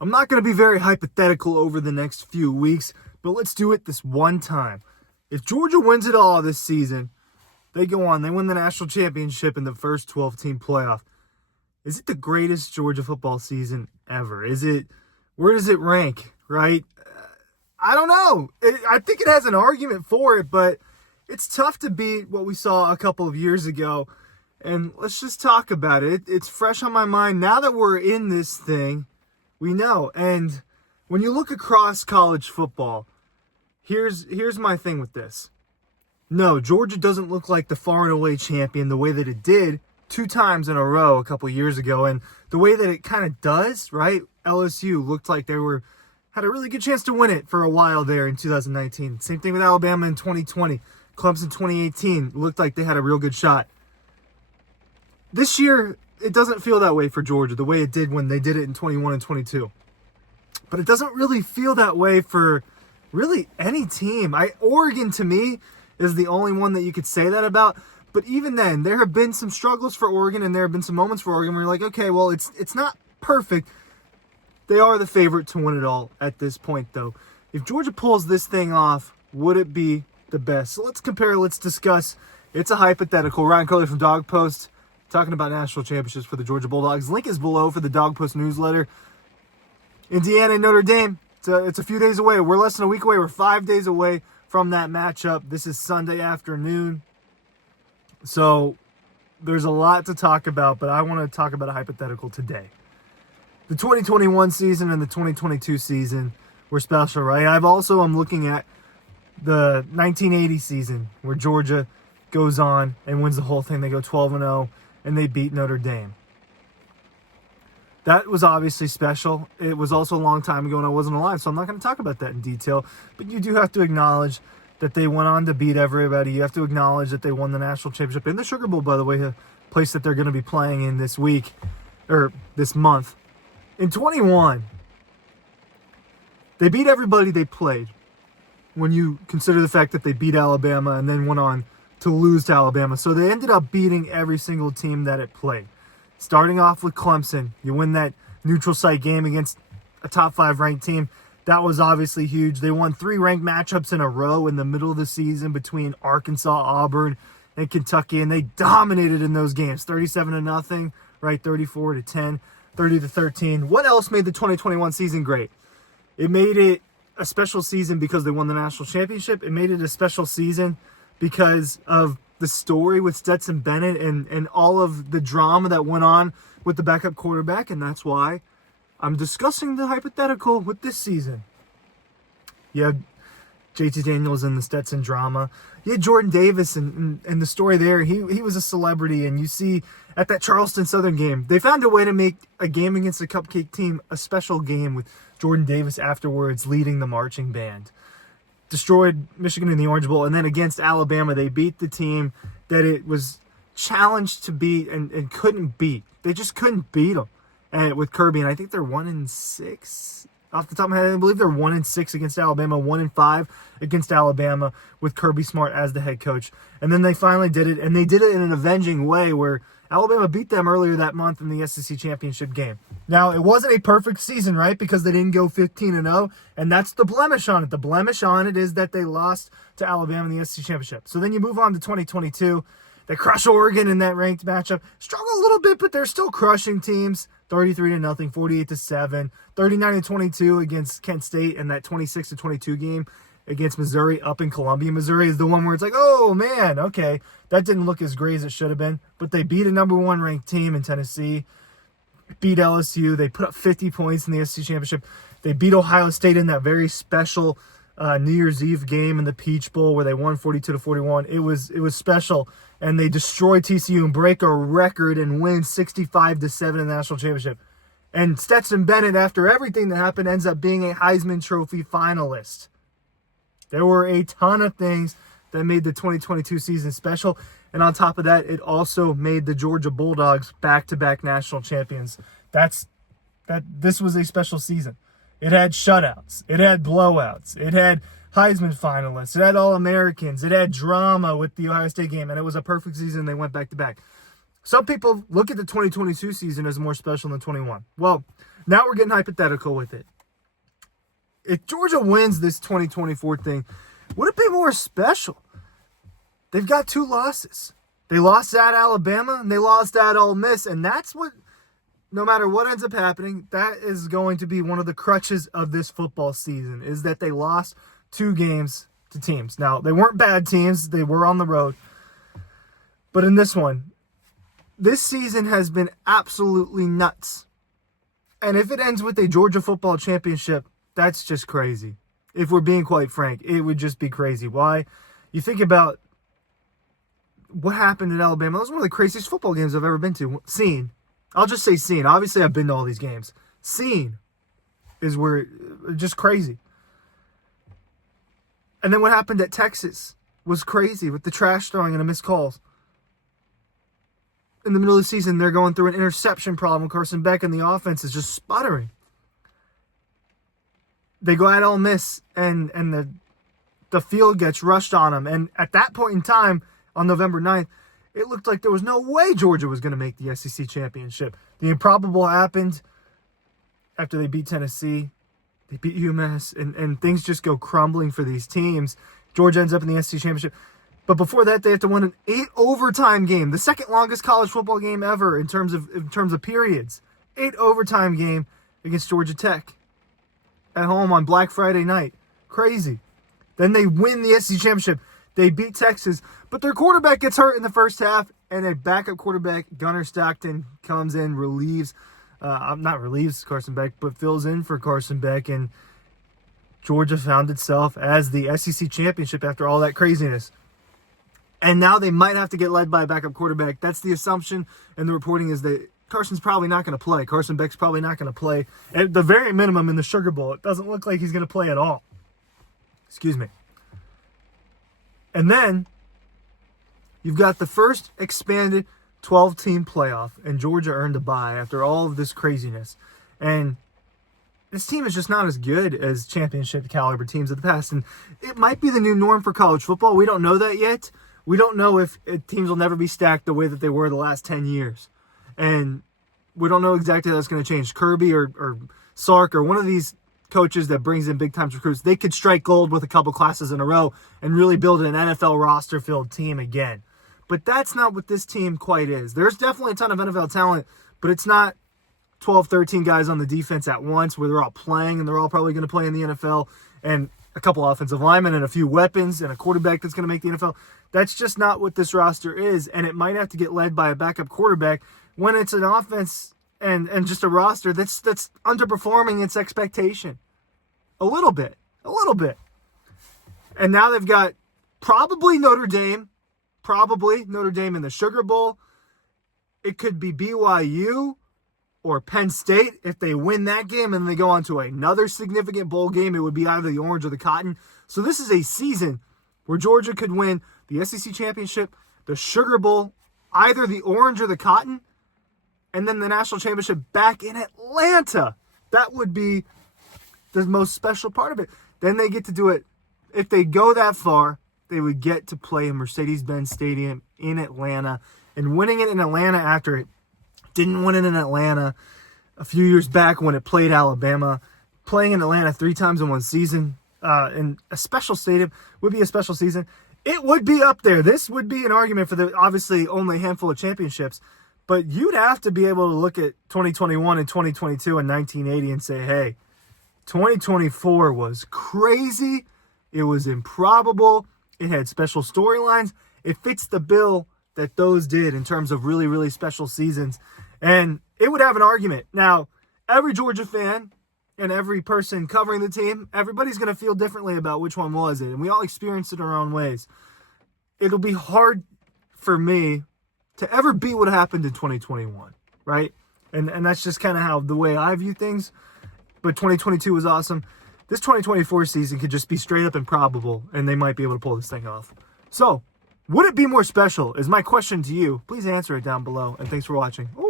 I'm not going to be very hypothetical over the next few weeks, but let's do it this one time. If Georgia wins it all this season, they go on, they win the national championship in the first 12-team playoff. Is it the greatest Georgia football season ever? Where does it rank, right? I don't know. I think it has an argument for it, but it's tough to beat what we saw a couple of years ago. And let's just talk about it. It's fresh on my mind. Now that we're in this thing, we know. And when you look across college football, here's my thing with this. No, Georgia doesn't look like the far and away champion the way that it did 2 times in a row a couple years ago. And the way that it kind of does, right? LSU looked like they had a really good chance to win it for a while there in 2019. Same thing with Alabama in 2020. Clemson 2018 looked like they had a real good shot. This year, it doesn't feel that way for Georgia, the way it did when they did it in 21 and 22. But it doesn't really feel that way for really any team. Oregon, to me, is the only one that you could say that about. But even then, there have been some struggles for Oregon, and there have been some moments for Oregon where you're like, okay, well, it's not perfect. They are the favorite to win it all at this point, though. If Georgia pulls this thing off, would it be the best? So let's compare, let's discuss. It's a hypothetical. Ryan Curley from Dawg Post talking about national championships for the Georgia Bulldogs. Link is below for the Dawg Post newsletter. Indiana and Notre Dame, it's a few days away. We're less than a week away. We're 5 days away from that matchup. This is Sunday afternoon. So there's a lot to talk about, but I want to talk about a hypothetical today. The 2021 season and the 2022 season were special, right? I'm looking at the 1980 season where Georgia goes on and wins the whole thing. They go 12-0 and they beat Notre Dame. That was obviously special. It was also a long time ago and I wasn't alive, so I'm not going to talk about that in detail. But you do have to acknowledge that they went on to beat everybody. You have to acknowledge that they won the national championship in the Sugar Bowl, by the way, a place that they're going to be playing in this week or this month. In 21, they beat everybody they played. When you consider the fact that they beat Alabama and then went on to lose to Alabama. So they ended up beating every single team that it played. Starting off with Clemson, you win that neutral site game against a top 5 ranked team. That was obviously huge. They won 3 ranked matchups in a row in the middle of the season between Arkansas, Auburn, and Kentucky, and they dominated in those games. 37-0, right? 34-10, 30-13. What else made the 2021 season great? It made it a special season because they won the national championship. It made it a special season because of the story with Stetson Bennett and all of the drama that went on with the backup quarterback, and that's why I'm discussing the hypothetical with this season. You had JT Daniels and the Stetson drama. You had Jordan Davis and the story there. He was a celebrity, and you see at that Charleston Southern game, they found a way to make a game against a cupcake team a special game with Jordan Davis afterwards leading the marching band. Destroyed Michigan in the Orange Bowl, and then against Alabama, they beat the team that it was challenged to beat and couldn't beat. They just couldn't beat them. And with Kirby, and I think they're 1-6 off the top of my head. I believe they're 1-6 against Alabama, 1-5 against Alabama with Kirby Smart as the head coach. And then they finally did it, and they did it in an avenging way where Alabama beat them earlier that month in the SEC championship game. Now, it wasn't a perfect season, right? Because they didn't go 15-0, and that's the blemish on it. The blemish on it is that they lost to Alabama in the SEC championship. So then you move on to 2022. They crush Oregon in that ranked matchup. Struggle a little bit, but they're still crushing teams. 33-0, 48-7, 39-22 against Kent State, and that 26-22 game against Missouri up in Columbia, Missouri is the one where it's like, oh man, okay, that didn't look as great as it should have been. But they beat a number 1 ranked team in Tennessee, beat LSU. They put up 50 points in the SEC championship. They beat Ohio State in that very special New Year's Eve game in the Peach Bowl where they won 42-41. It was special, and they destroy TCU and break a record and win 65-7 in the national championship. And Stetson Bennett, after everything that happened, ends up being a Heisman Trophy finalist. There were a ton of things that made the 2022 season special, and on top of that, it also made the Georgia Bulldogs back-to-back national champions. This was a special season. It had shutouts. It had blowouts. It had Heisman finalists. It had All-Americans. It had drama with the Ohio State game, and it was a perfect season. They went back-to-back. Some people look at the 2022 season as more special than 21. Well, Now we're getting hypothetical with it. If Georgia wins this 2024 thing, would it be more special? They've got 2 losses. They lost at Alabama and they lost at Ole Miss. And that's what, no matter what ends up happening, that is going to be one of the crutches of this football season, is that they lost 2 games to teams. Now, they weren't bad teams. They were on the road. But in this one, this season has been absolutely nuts. And if it ends with a Georgia football championship, that's just crazy. If we're being quite frank, it would just be crazy. Why? You think about what happened at Alabama. That was one of the craziest football games I've ever been to. Seen. I'll just say seen. Obviously, I've been to all these games. Seen is where, just crazy. And then what happened at Texas was crazy with the trash throwing and the missed calls. In the middle of the season, they're going through an interception problem. Carson Beck and the offense is just sputtering. They go at Ole Miss, and the field gets rushed on them. And at that point in time, on November 9th, it looked like there was no way Georgia was going to make the SEC championship. The improbable happened after they beat Tennessee. They beat UMass, and things just go crumbling for these teams. Georgia ends up in the SEC championship. But before that, they have to win an 8 overtime game, the second longest college football game ever in terms of periods. 8 overtime game against Georgia Tech at home on Black Friday night. Crazy. Then they win the SEC championship. They beat Texas, but their quarterback gets hurt in the first half, and a backup quarterback, Gunnar Stockton, comes in, not relieves Carson Beck, but fills in for Carson Beck, and Georgia found itself as the SEC championship after all that craziness. And now they might have to get led by a backup quarterback. That's the assumption, and the reporting is that Carson's probably not going to play. Carson Beck's probably not going to play. At the very minimum in the Sugar Bowl, it doesn't look like he's going to play at all. Excuse me. And then you've got the first expanded 12-team playoff, and Georgia earned a bye after all of this craziness. And this team is just not as good as championship caliber teams of the past. And it might be the new norm for college football. We don't know that yet. We don't know if teams will never be stacked the way that they were the last 10 years. And we don't know exactly how that's going to change. Kirby or Sark or one of these coaches that brings in big-time recruits, they could strike gold with a couple classes in a row and really build an NFL roster-filled team again. But that's not what this team quite is. There's definitely a ton of NFL talent, but it's not 12, 13 guys on the defense at once where they're all playing, and they're all probably going to play in the NFL, and a couple offensive linemen and a few weapons and a quarterback that's going to make the NFL. That's just not what this roster is, and it might have to get led by a backup quarterback when it's an offense and just a roster that's underperforming its expectation. A little bit. And now they've got probably Notre Dame in the Sugar Bowl. It could be BYU or Penn State. If they win that game and they go on to another significant bowl game, it would be either the orange or the cotton. So this is a season where Georgia could win the SEC championship, the Sugar Bowl, either the orange or the cotton, and then the national championship back in Atlanta. That would be the most special part of it. Then they get to do it. If they go that far, they would get to play in Mercedes-Benz Stadium in Atlanta. And winning it in Atlanta after it didn't win it in Atlanta a few years back when it played Alabama. Playing in Atlanta 3 times in one season in a special stadium would be a special season. It would be up there. This would be an argument for the obviously only handful of championships. But you'd have to be able to look at 2021 and 2022 and 1980 and say, hey, 2024 was crazy. It was improbable. It had special storylines. It fits the bill that those did in terms of really, really special seasons. And it would have an argument. Now, every Georgia fan and every person covering the team, everybody's going to feel differently about which one was it. And we all experienced it in our own ways. It'll be hard for me to ever beat what happened in 2021, right? And that's just kind of how the way I view things. But 2022 was awesome. This 2024 season could just be straight up improbable, and they might be able to pull this thing off. So, would it be more special is my question to you. Please answer it down below, and thanks for watching. Ooh.